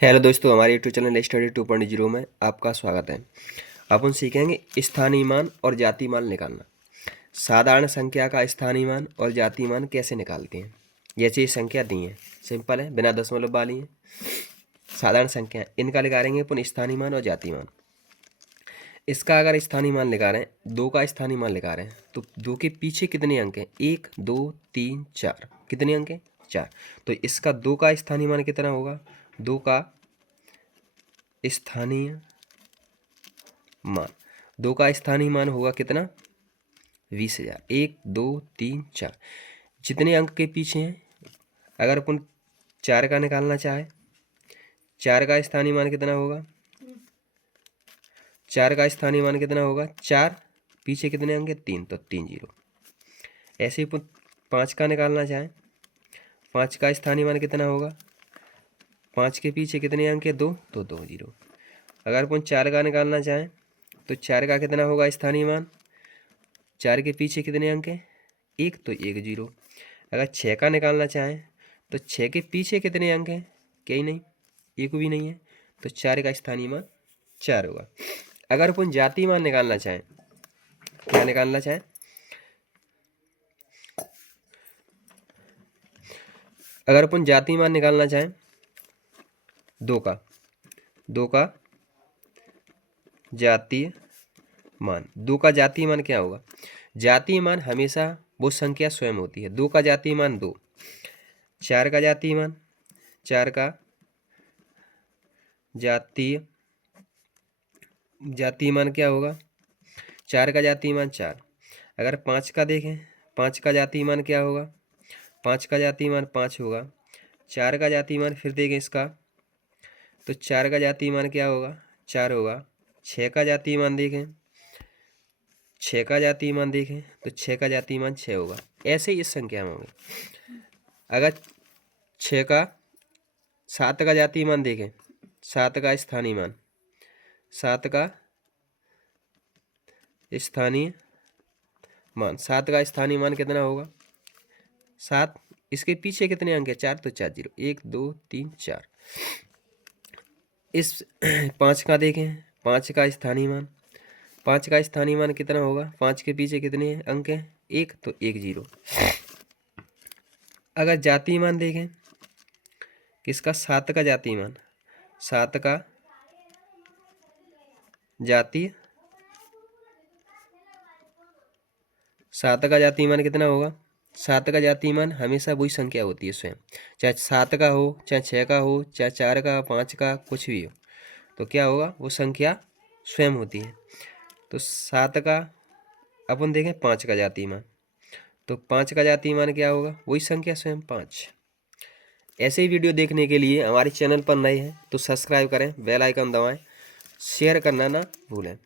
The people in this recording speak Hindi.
हेलो दोस्तों, हमारे यूट्यूब चैनल स्टडी 2.0 में आपका स्वागत है। अपन सीखेंगे स्थानीय मान और जातीय मान निकालना। साधारण संख्या का स्थानीय मान और जातीय मान कैसे निकालते हैं। जैसे ये संख्या दी है, सिंपल है, बिना दशमलव वाली है, साधारण संख्या, इनका निकालेंगे अपन स्थानीय मान और जातीय मान। इसका अगर स्थानीय मान निकाल रहे हैं, 2 का स्थानीय मान निकाल रहे हैं, तो 2 के पीछे कितने अंक हैं? 1 2 3 4। कितने अंक हैं? 4। तो इसका 2 का स्थानीय मान कितना होगा? 2 का स्थानीय मान, 2 का स्थानीय मान होगा कितना? 20,000। 1 2 3 4, जितने अंक के पीछे हैं, अगर अपन 4 का निकालना चाहे, 4 का स्थानीय मान कितना होगा? 4 का स्थानीय मान कितना होगा? 4 पीछे कितने अंक है? 3, तो 3 0। ऐसे ही अपन 5 का निकालना चाहें, 5 का स्थानीय मान कितना होगा? 5 के पीछे कितने अंक है? 2, तो 2 0। अगर अपन 4 का निकालना चाहें तो 4 का कितना होगा स्थानीय मान? 4 के पीछे कितने अंक हैं? 1, तो 1 0। अगर 6 का निकालना चाहें तो 6 के पीछे कितने अंक हैं? कहीं नहीं, एक भी नहीं है, तो 4 का स्थानीय मान 4 होगा। अगर अपन जातीय मान निकालना चाहें, क्या निकालना चाहें? अगर अपन जातीय मान निकालना चाहें 2 का जातीय मान, 2 का जातीय मान क्या होगा? जातीय मान हमेशा वो संख्या स्वयं होती है। 2 का जातीय मान 2, 4 का जातीय मान, 4 का जातीय मान क्या होगा? 4 का जातीय मान 4। अगर 5 का देखें, 5 का जातीय मान क्या होगा? 5 का जातीय मान 5 होगा। 4 का जातीय मान फिर देखें इसका, तो 4 का जातीय मान क्या होगा? 4 होगा। 6 का जातीय मान देखें, 6 का जातीय मान देखें तो 6 का जातीय मान 6 होगा। ऐसे ही इस संख्या में होंगे। अगर 6 का 7 का जातीय मान देखें, 7 का स्थानीय मान, 7 का स्थानीय मान, 7 का स्थानीय मान कितना होगा? 7, इसके पीछे कितने अंक है? 4, तो 4 0। 1 2 3 4। इस 5 का देखें, 5 का स्थानीय मान, 5 का स्थानीय मान कितना होगा? 5 के पीछे कितने अंक हैं? 1, तो 1 0। अगर जातीय मान देखें किसका? 7 का जातीय मान, 7 का जातीय 7 का जातीय मान कितना होगा? 7 का जातीय मान हमेशा वही संख्या होती है स्वयं, चाहे 7 का हो, चाहे 6 का हो, चाहे 4 का, 5 का, कुछ भी हो, तो क्या होगा? वो संख्या स्वयं होती है। तो 7 का अपन देखें 5 का जातीय मान, तो 5 का जातीय मान क्या होगा? वही संख्या स्वयं 5। ऐसे ही वीडियो देखने के लिए हमारे चैनल पर नए हैं तो सब्सक्राइब करें, बेल आइकन दबाएं, शेयर करना ना भूलें।